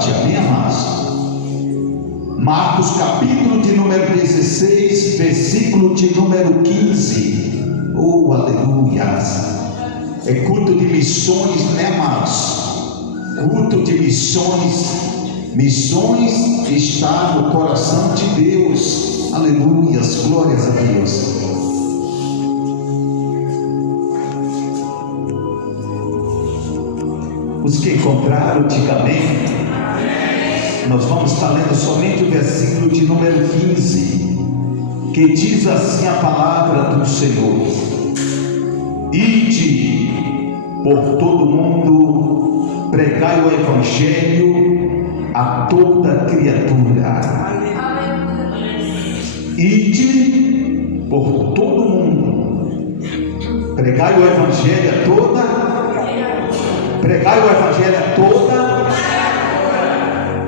parte, amém, amados? Marcos capítulo de número 16, versículo de número 15. Oh, aleluias! É culto de missões, né, amados? Culto de missões. Missões está no coração de Deus. Aleluias, glórias a Deus. Os que encontraram, diga amém. Nós vamos estar lendo somente o versículo de número 15, que diz assim a palavra do Senhor: Ide por todo mundo, pregai o evangelho a toda criatura. Ide por todo mundo, pregai o evangelho a toda. Pregai o evangelho a toda.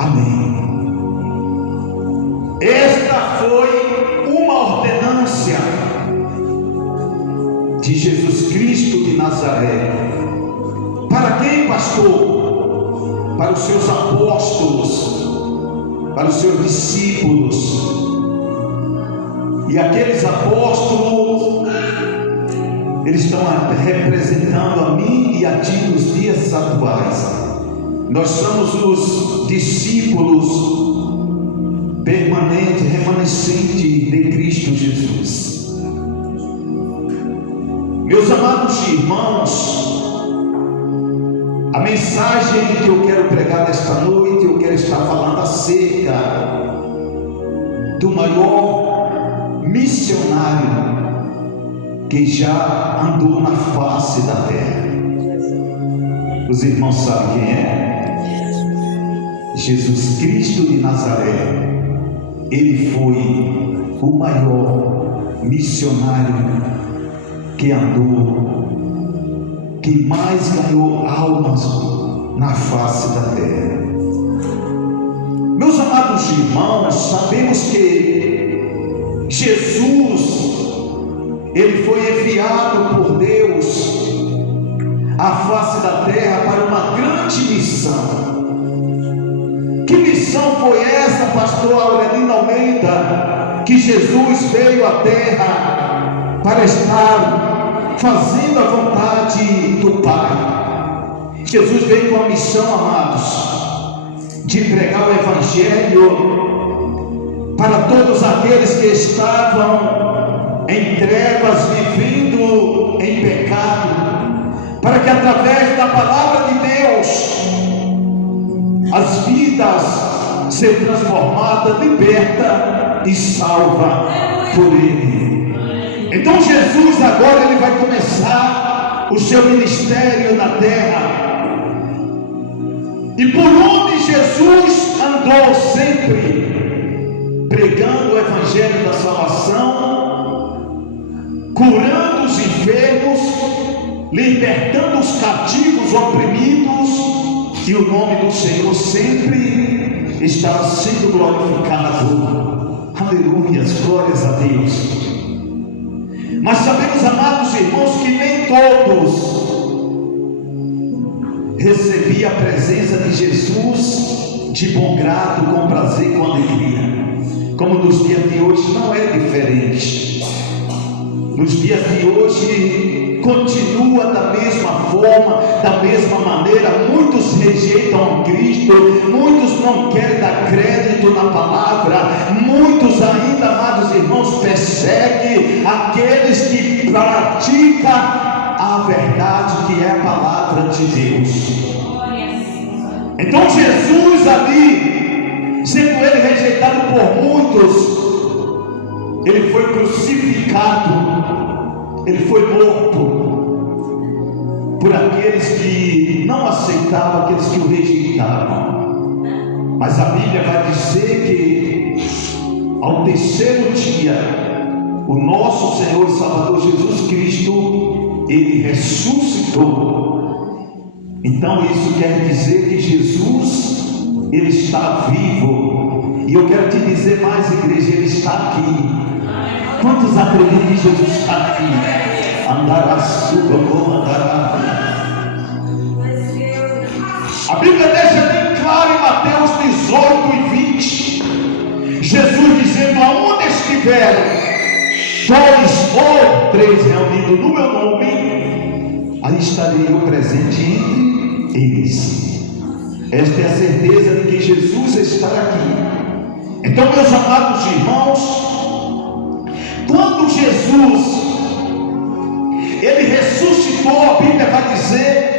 Amém. Esta foi uma ordenância de Jesus Cristo de Nazaré. Para quem, pastor? Para os seus apóstolos, para os seus discípulos. E aqueles apóstolos, eles estão representando a mim e a ti nos dias atuais. Nós somos os discípulos permanentes, remanescentes de Cristo Jesus. Meus amados irmãos, a mensagem que eu quero pregar nesta noite, eu quero estar falando acerca do maior missionário que já andou na face da terra. Os irmãos sabem quem é? Jesus Cristo de Nazaré. Ele foi o maior missionário que andou, que mais ganhou almas na face da terra. Meus amados irmãos, sabemos que Jesus, ele foi enviado por Deus à face da terra para uma grande missão. Que missão foi essa, pastor Aurelino Almeida? Que Jesus veio à terra para estar fazendo a vontade do Pai. Jesus veio com a missão, amados, de pregar o evangelho para todos aqueles que estavam em trevas, vivendo em pecado, para que através da palavra de Deus as vidas sejam transformadas, libertas e salvas por Ele. Então Jesus agora ele vai começar o seu ministério na terra, e por onde Jesus andou sempre pregando o evangelho da salvação, curando os enfermos, libertando os cativos, oprimidos, e o nome do Senhor sempre estava sendo glorificado. Aleluias, glórias a Deus. Mas sabemos, amados irmãos, que nem todos recebiam a presença de Jesus de bom grado, com prazer, com alegria. Como nos dias de hoje não é diferente. Nos dias de hoje continua da mesma forma, da mesma maneira. Muitos rejeitam Cristo, muitos não querem dar crédito na palavra, muitos ainda, amados irmãos, perseguem aqueles que praticam a verdade, que é a palavra de Deus. Então Jesus ali, sendo ele rejeitado por muitos, ele foi crucificado, ele foi morto por aqueles que não aceitavam, aqueles que o rejeitavam. Mas a Bíblia vai dizer que ao terceiro dia, o nosso Senhor e Salvador Jesus Cristo, ele ressuscitou. Então isso quer dizer que Jesus, ele está vivo. E eu quero te dizer mais, igreja, ele está aqui. Quantos acreditam que Jesus está aqui? Andará suba, andará. A Bíblia deixa bem claro em Mateus estiver 2 ou 3 reunidos no meu nome, aí estarei eu presente entre eles. Esta é a certeza de que Jesus está aqui. Então, meus amados irmãos, quando Jesus ele ressuscitou, a Bíblia vai dizer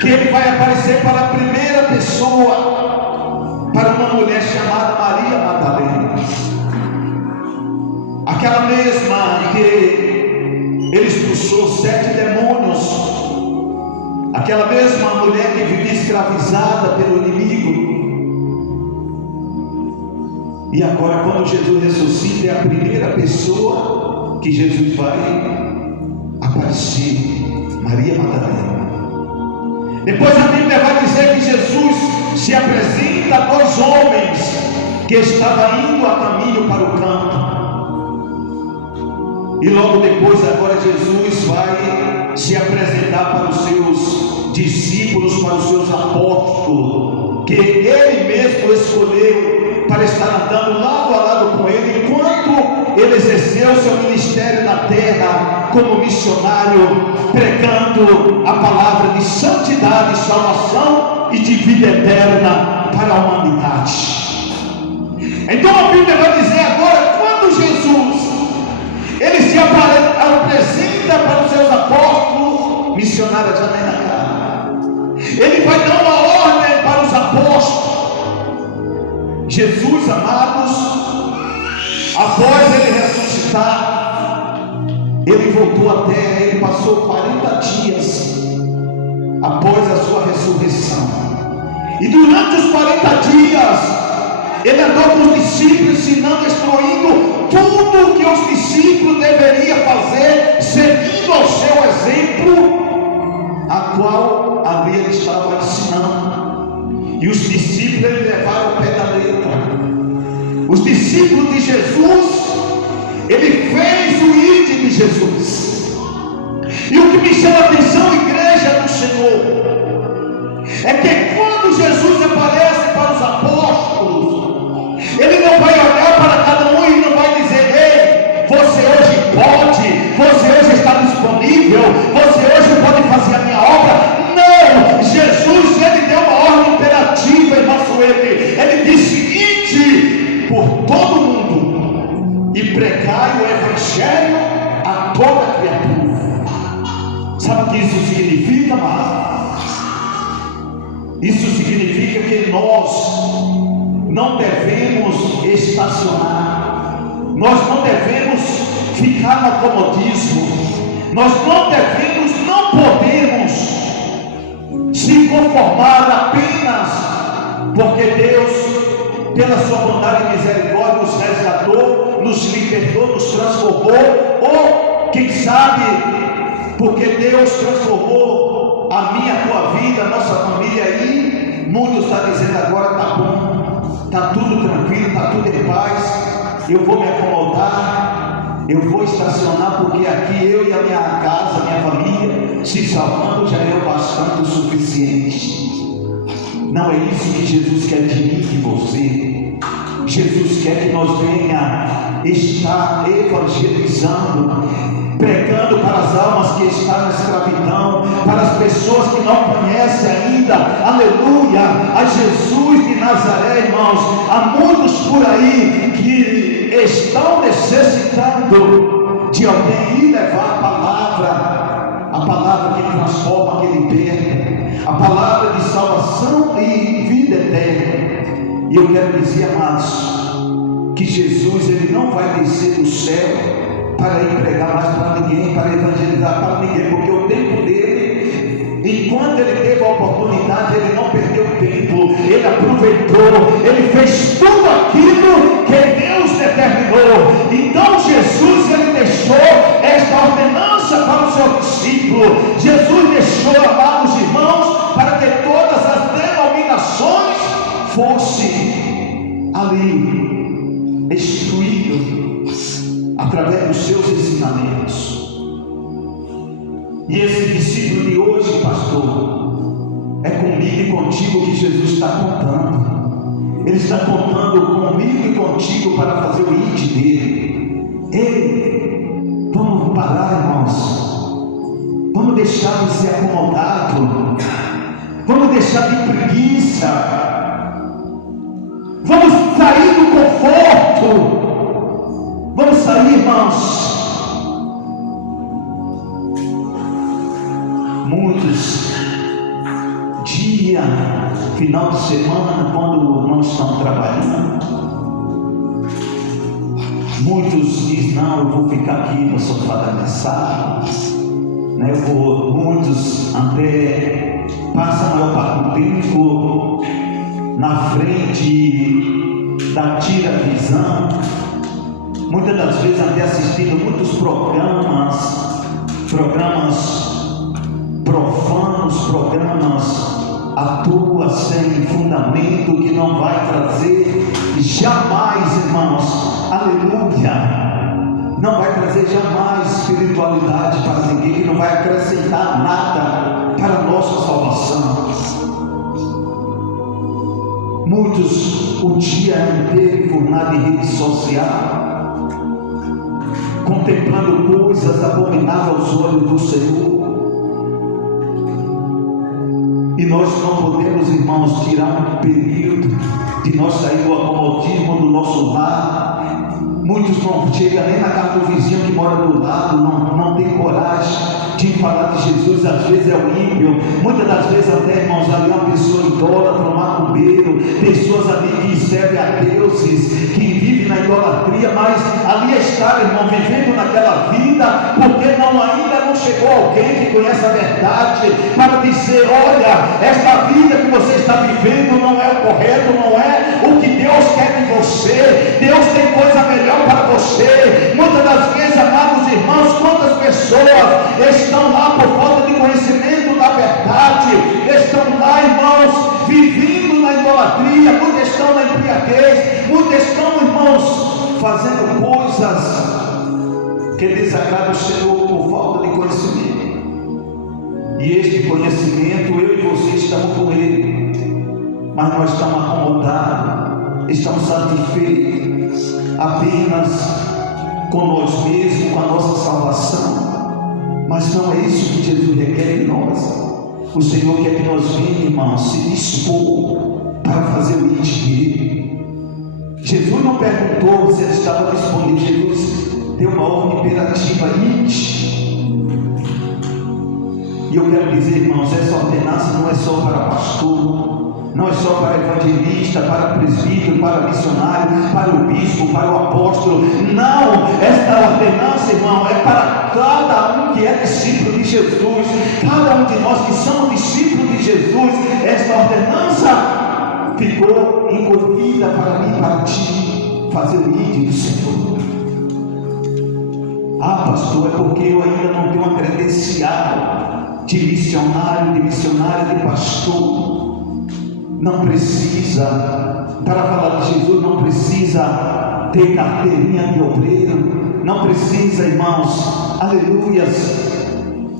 que ele vai aparecer para a primeira pessoa, para uma mulher chamada Maria Madalena, aquela mesma que ele expulsou 7 demônios, aquela mesma mulher que vivia escravizada pelo inimigo. E agora, quando Jesus ressuscita, é a primeira pessoa que Jesus vai aparecer, Maria Madalena. Depois a Bíblia vai dizer que Jesus se apresenta a 2 homens que estavam indo a caminho para o campo. E logo depois, agora Jesus vai se apresentar para os seus discípulos, para os seus apóstolos, que ele mesmo escolheu para estar andando lado a lado com ele, enquanto ele exerceu seu ministério na terra como missionário, pregando a palavra de santidade, salvação e de vida eterna para a humanidade. Então a Bíblia vai dizer agora, quando Jesus ele se apresenta para os seus apóstolos, missionário de Amém na cara, ele vai dar uma ordem para os apóstolos. Jesus, amados, após ele ressuscitar, ele voltou à terra, ele passou 40 dias após a sua ressurreição, e durante os 40 dias ele andou com os discípulos, ensinando, instruindo tudo o que os discípulos deveriam fazer, seguindo ao seu exemplo, a qual ali ele estava ensinando. E os discípulos ele levaram o pé da letra. Os discípulos de Jesus, ele fez o ide de Jesus. E o que me chama a atenção, igreja do Senhor, é que quando Jesus aparece para os apóstolos, ele não vai olhar para cada um e não vai dizer: ei, você hoje pode, você hoje está disponível, você hoje pode fazer a minha obra. Não, Jesus ele deu uma ordem imperativa, irmão Sueli. Ele disse: ide por todo mundo e pregai o evangelho a toda criatura. Sabe o que isso significa, amado? Isso significa que nós não devemos estacionar, nós não devemos ficar no acomodismo, nós não devemos, não podemos se conformar apenas porque Deus, pela sua bondade e misericórdia, nos resgatou, nos libertou, nos transformou, ou quem sabe porque Deus transformou a minha, a tua vida, a nossa família aí. Muitos estão dizendo agora: está bom, está tudo tranquilo, está tudo em paz, eu vou me acomodar, eu vou estacionar, porque aqui eu e a minha casa, a minha família, se salvando já é o bastante o suficiente. Não é isso que Jesus quer de mim e de você. Jesus quer que nós venha estar evangelizando, pregando para as almas que estão na escravidão, para as pessoas que não conhecem ainda, aleluia, a Jesus de Nazaré, irmãos. Há muitos por aí que estão necessitando de alguém ir levar a palavra que transforma, que liberta, a palavra de salvação e vida eterna. E eu quero dizer, amados, que Jesus ele não vai descer do céu para ir pregar mais para ninguém, para evangelizar para ninguém, porque o tempo dele, enquanto ele teve a oportunidade, ele não perdeu tempo, ele aproveitou, ele fez tudo aquilo que Deus determinou. Então Jesus ele deixou esta ordenança para o seu discípulo. Jesus deixou, amados irmãos, para que todas as denominações fossem ali instruídos através dos seus ensinamentos. E esse discípulo de hoje, pastor, é comigo e contigo que Jesus está contando. Ele está contando comigo e contigo para fazer o IT dele. Ei, vamos parar, irmãos. Vamos deixar de ser acomodado. Vamos deixar de preguiça. Vamos sair do conforto. Vamos sair, irmãos. Muitos dia, final de semana, quando não estão trabalhando, muitos dizem: não, eu vou ficar aqui no sofá da minha sala, né? Muitos até passam a maior parte do tempo na frente da tira-visão, muitas das vezes até assistindo muitos programas profanos, programas à toa, sem fundamento, que não vai trazer jamais, irmãos, aleluia, não vai trazer jamais espiritualidade para ninguém, que não vai acrescentar nada para a nossa salvação. Muitos o dia inteiro enfurnados em rede social, contemplando coisas abomináveis aos olhos do Senhor. E nós não podemos, irmãos, tirar um período de nós sair do acomodismo do nosso lar. Muitos não chegam nem na casa do vizinho que mora do lado, não tem coragem de falar de Jesus. Às vezes é o ímpio, muitas das vezes até, irmãos, ali é uma pessoa idólatra, um macumbeiro, pessoas ali que servem a deuses, que vivem na idolatria, mas ali está, irmão, vivendo naquela vida, porque ainda não chegou alguém que conhece a verdade para dizer: olha, esta vida que você está vivendo não é o correto, não é o que Deus quer de você. Deus tem coisa melhor para você. Muitas das vezes, amados irmãos, quantas pessoas estão lá por falta de conhecimento da verdade, estão lá, irmãos, vivendo na idolatria, muitos estão na embriaguez, muitos estão, irmãos, fazendo coisas que desagradam o Senhor por falta de conhecimento. E este conhecimento, eu e você estamos com ele, mas nós estamos acomodados, estamos satisfeitos apenas com nós mesmos, com a nossa salvação. Mas não é isso que Jesus requer de nós. O Senhor quer que nós venhamos, irmãos, se dispor para fazer o IT dele. Jesus não perguntou se ele estava disponível. Jesus deu uma ordem imperativa: IT. E eu quero dizer, irmãos, essa ordenança não é só para pastor, não é só para evangelista, para presbítero, para missionário, para o bispo, para o apóstolo. Não, esta ordenança, irmão, é para cada um que é discípulo de Jesus, cada um de nós que somos discípulos de Jesus. Esta ordenança ficou incumbida para mim, para ti, fazer o ID do Senhor. Ah, pastor, é porque eu ainda não tenho uma credencial de missionário, de pastor. Não precisa, para falar de Jesus, não precisa ter carteirinha de obreiro, não precisa, irmãos, aleluias,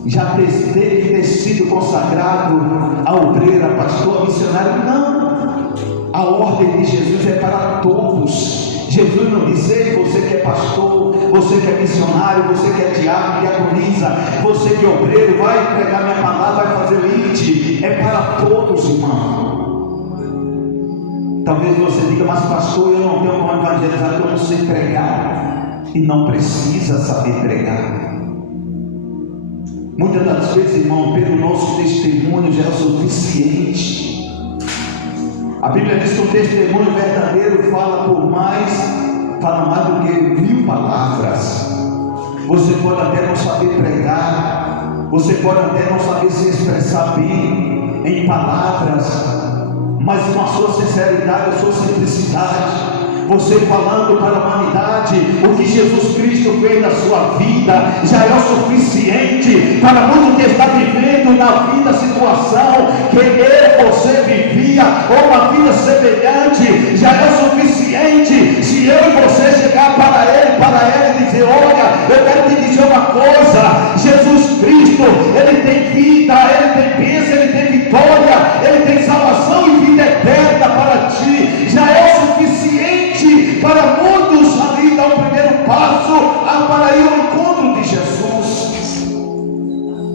já ter sido consagrado a obreiro, a pastor, a missionário. Não, a ordem de Jesus é para todos. Jesus não diz: você que é pastor, você que é missionário, você que é diácono, diaconisa, você que é obreiro, vai pregar minha palavra, vai fazer o IT. É para todos, irmão. Talvez você diga: mas pastor, eu não tenho como evangelizar, eu não sei pregar. E não precisa saber pregar. Muitas das vezes, irmão, pelo nosso testemunho já é o suficiente. A Bíblia diz que o testemunho verdadeiro fala mais do que 1000 palavras. Você pode até não saber pregar, você pode até não saber se expressar bem em palavras, mas com a sua sinceridade, a sua simplicidade, você falando para a humanidade o que Jesus Cristo fez na sua vida, já é o suficiente para muito que está vivendo na vida, situação que você vivia, ou uma vida semelhante. Já é o suficiente se eu e você chegar para ela e dizer: olha, eu quero te dizer uma coisa, Jesus Cristo, Ele tem vida, Ele tem bênção, Ele tem vitória, Ele tem salvação e vida eterna